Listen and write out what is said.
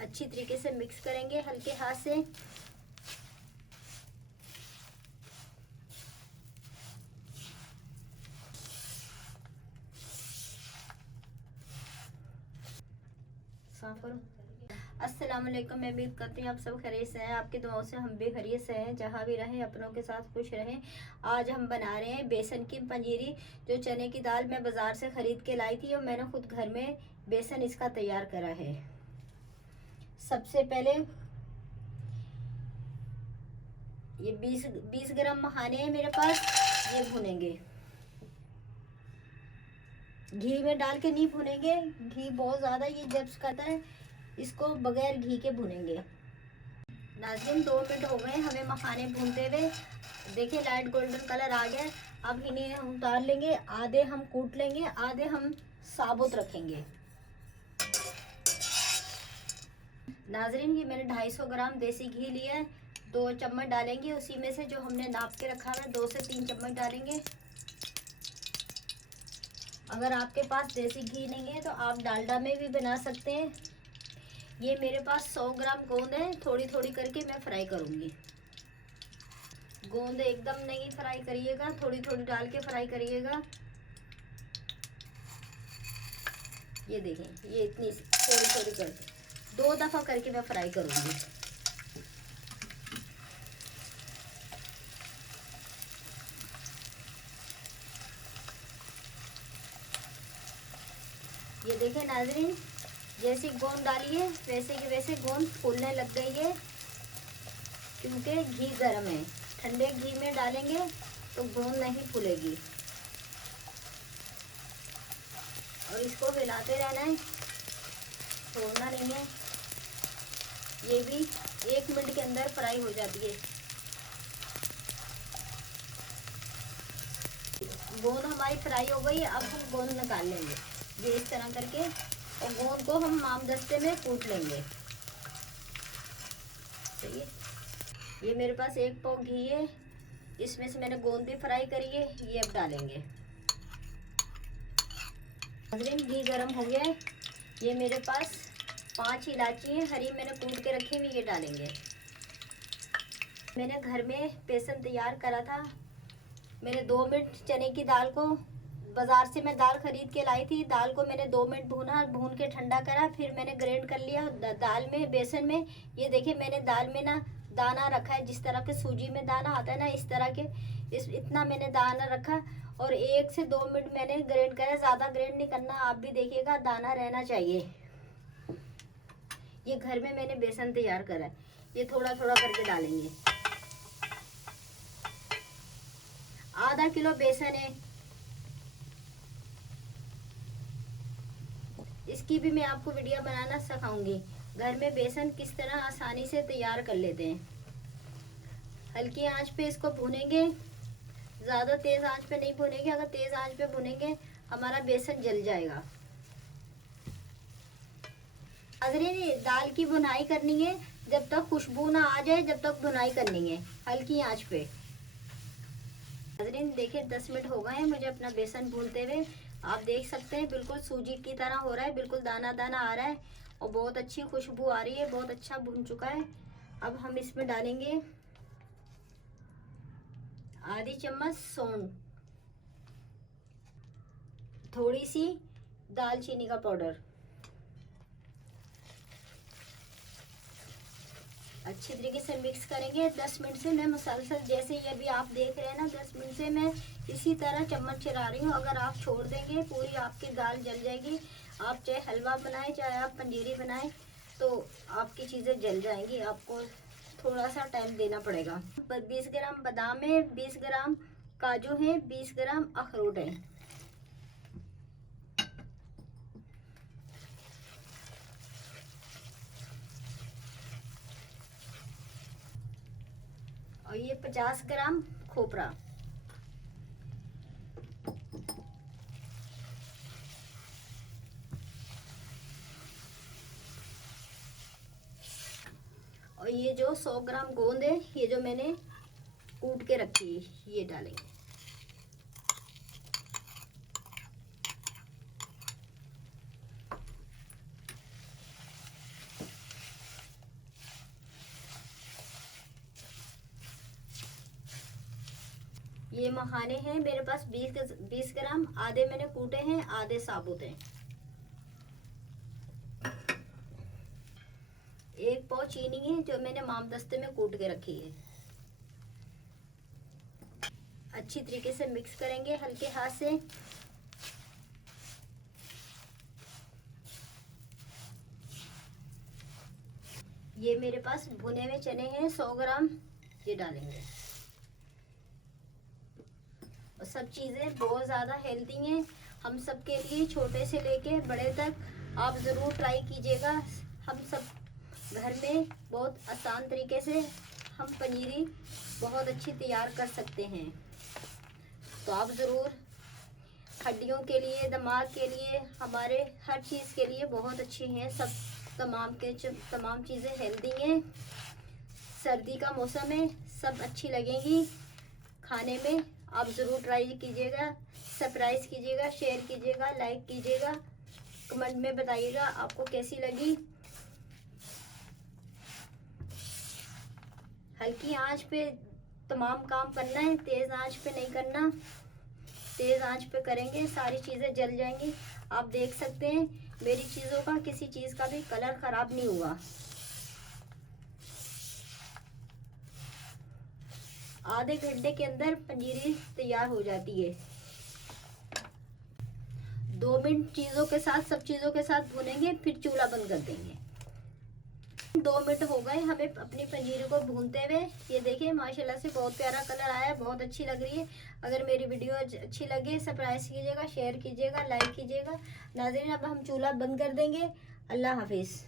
अच्छी तरीके से मिक्स करेंगे हल्के हाथ से। साफ करो। अस्सलाम वालेकुम, मैं उम्मीद करती हूँ आप सब खैरियत से हैं। आपकी दुआओं से हम भी खैरियत से हैं। जहाँ भी रहें अपनों के साथ खुश रहें। आज हम बना रहे हैं बेसन की पंजीरी। जो चने की दाल मैं बाज़ार से ख़रीद के लाई थी और मैंने खुद घर में बेसन इसका तैयार करा है। सबसे पहले ये 20 ग्राम मखाने हैं मेरे पास, ये भुनेंगे। घी में डाल के नहीं भुनेंगे, घी बहुत ज़्यादा ये जब्स करता है, इसको बगैर घी के भुनेंगे। नाज़रीन 2 मिनट हो गए हमें मखाने भूनते हुए। देखिए लाइट गोल्डन कलर आ गया। अब इन्हें हम उतार लेंगे, आधे हम कूट लेंगे, आधे हम साबुत रखेंगे। नाज़रीन ये मैंने 250 ग्राम देसी घी लिया है, 2 चम्मच डालेंगे उसी में से जो हमने नाप के रखा है। 2 से 3 चम्मच डालेंगे। अगर आपके पास देसी घी नहीं है तो आप डालडा में भी बना सकते हैं। ये मेरे पास 100 ग्राम गोंद है, थोड़ी थोड़ी करके मैं फ्राई करूँगी। गोंद एकदम नहीं फ्राई करिएगा, थोड़ी थोड़ी डाल के फ्राई करिएगा। ये देखें, ये इतनी थोड़ी थोड़ी करके 2 दफ़ा करके मैं फ्राई करूँगी। ये देखें नाज़रीन, जैसी गोंद डाली है वैसे की वैसे गोंद फूलने लग गई है, क्योंकि घी गर्म है। ठंडे घी में डालेंगे तो गोंद नहीं फूलेगी। और इसको हिलाते रहना है, छोड़ना नहीं है। ये भी 1 मिनट के अंदर फ्राई हो जाती है। गोंद हमारी फ्राई हो गई है। अब हम गोंद निकाल लेंगे ये इस तरह करके, और गोंद को हम मामदस्ते में कूट लेंगे। सही है। ये मेरे पास 1 पाव घी है, इसमें से मैंने गोंद भी फ्राई करी है, ये अब डालेंगे। घी गरम हो गया है। ये मेरे पास 5 इलायची है हरी, मैंने कूट के रखी हुई, ये डालेंगे। मैंने घर में बेसन तैयार करा था। मैंने 2 मिनट चने की दाल को, बाज़ार से मैं दाल खरीद के लाई थी, दाल को मैंने 2 मिनट भूना, भून के ठंडा करा, फिर मैंने ग्राइंड कर लिया दाल में, बेसन में। ये देखिए मैंने दाल में ना दाना रखा है, जिस तरह के सूजी में दाना आता है ना, इस तरह के इतना मैंने दाना रखा। और 1 से 2 मिनट मैंने ग्राइंड करा, ज़्यादा ग्राइंड नहीं करना, आप भी देखिएगा दाना रहना चाहिए। ये घर में मैंने बेसन तैयार करा है, ये थोड़ा थोड़ा करके डालेंगे। आधा किलो बेसन है, इसकी भी मैं आपको वीडियो बनाना सिखाऊंगी। घर में बेसन किस तरह आसानी से तैयार कर लेते हैं। हल्की आंच पे इसको भूनेंगे, ज़्यादा तेज़ आंच पे नहीं भूनेंगे। अगर तेज़ आंच पे भूनेंगे हमारा बेसन जल जाएगा। नाज़रीन दाल की भुनाई करनी है, जब तक खुशबू ना आ जाए जब तक भुनाई करनी है हल्की आंच पे। नाज़रीन देखिए 10 मिनट हो गए हैं मुझे अपना बेसन भूनते हुए। आप देख सकते हैं बिल्कुल सूजी की तरह हो रहा है, बिल्कुल दाना दाना आ रहा है और बहुत अच्छी खुशबू आ रही है, बहुत अच्छा भून चुका है। अब हम इसमें डालेंगे आधी चम्मच सौंठ, थोड़ी सी दालचीनी का पाउडर। अच्छी तरीके से मिक्स करेंगे। 10 मिनट से मैं मसाला, जैसे ये भी आप देख रहे हैं ना, 10 मिनट से मैं इसी तरह चम्मच चला रही हूँ। अगर आप छोड़ देंगे पूरी आपकी दाल जल जाएगी। आप चाहे हलवा बनाएं चाहे आप पंजीरी बनाएं तो आपकी चीज़ें जल जाएंगी। आपको थोड़ा सा टाइम देना पड़ेगा। 20 ग्राम बादाम है, 20 ग्राम काजू है, 20 ग्राम अखरोट है। और ये 50 ग्राम खोपरा। और ये जो 100 ग्राम गोंद है, ये जो मैंने कूट के रखी है, ये डालेंगे। ये मखाने हैं मेरे पास 20 ग्राम, आधे मैंने कूटे हैं, आधे साबुत हैं। 1 पाव चीनी है जो मैंने मामदस्ते में कूट के रखी है। अच्छी तरीके से मिक्स करेंगे हल्के हाथ से। ये मेरे पास भुने हुए चने हैं 100 ग्राम, ये डालेंगे। और सब चीज़ें बहुत ज़्यादा हेल्दी हैं हम सब के लिए, छोटे से लेके बड़े तक। आप ज़रूर ट्राई कीजिएगा। हम सब घर में बहुत आसान तरीके से हम पनीरी बहुत अच्छी तैयार कर सकते हैं। तो आप ज़रूर, हड्डियों के लिए, दिमाग के लिए, हमारे हर चीज़ के लिए बहुत अच्छी हैं। सब तमाम चीज़ें हेल्दी हैं। सर्दी का मौसम है, सब अच्छी लगेंगी खाने में। आप ज़रूर ट्राई कीजिएगा, सब्सक्राइब कीजिएगा, शेयर कीजिएगा, लाइक कीजिएगा, कमेंट में बताइएगा आपको कैसी लगी। हल्की आंच पे तमाम काम करना है, तेज़ आंच पे नहीं करना। तेज़ आंच पे करेंगे सारी चीज़ें जल जाएंगी। आप देख सकते हैं मेरी चीज़ों का किसी चीज़ का भी कलर ख़राब नहीं हुआ। आधे घंटे के अंदर पनीरी तैयार हो जाती है। 2 मिनट चीज़ों के साथ, सब चीज़ों के साथ भूनेंगे, फिर चूल्हा बंद कर देंगे। 2 मिनट हो गए हमें अपनी पनीर को भूनते हुए। ये देखिए माशाल्लाह से बहुत प्यारा कलर आया है, बहुत अच्छी लग रही है। अगर मेरी वीडियो अच्छी लगे सब्सक्राइब कीजिएगा, शेयर कीजिएगा, लाइक कीजिएगा। नाज़रीन अब हम चूल्हा बंद कर देंगे। अल्लाह हाफिज़।